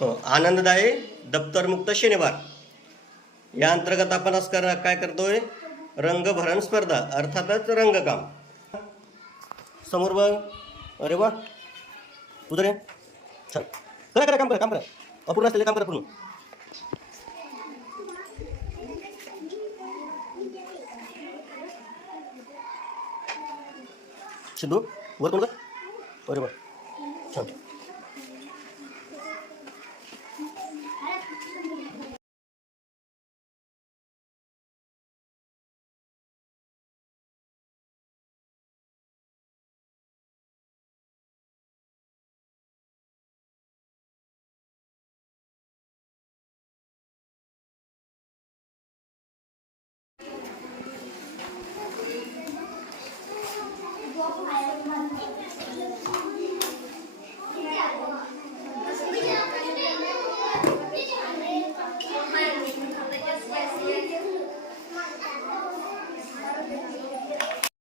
हो, आनंददायी दप्तरमुक्त शनिवार. या अंतर्गत आपण आज कर काय करतोय? रंगभरण स्पर्धा अर्थातच रंगकाम. समोर बघ. अरे वा. उधर ये. चल. करा करा काम करा काम करा. अपूर्ण असलेले काम करा पूर्ण. सिद्धू वर कोण का अरे वा. छान I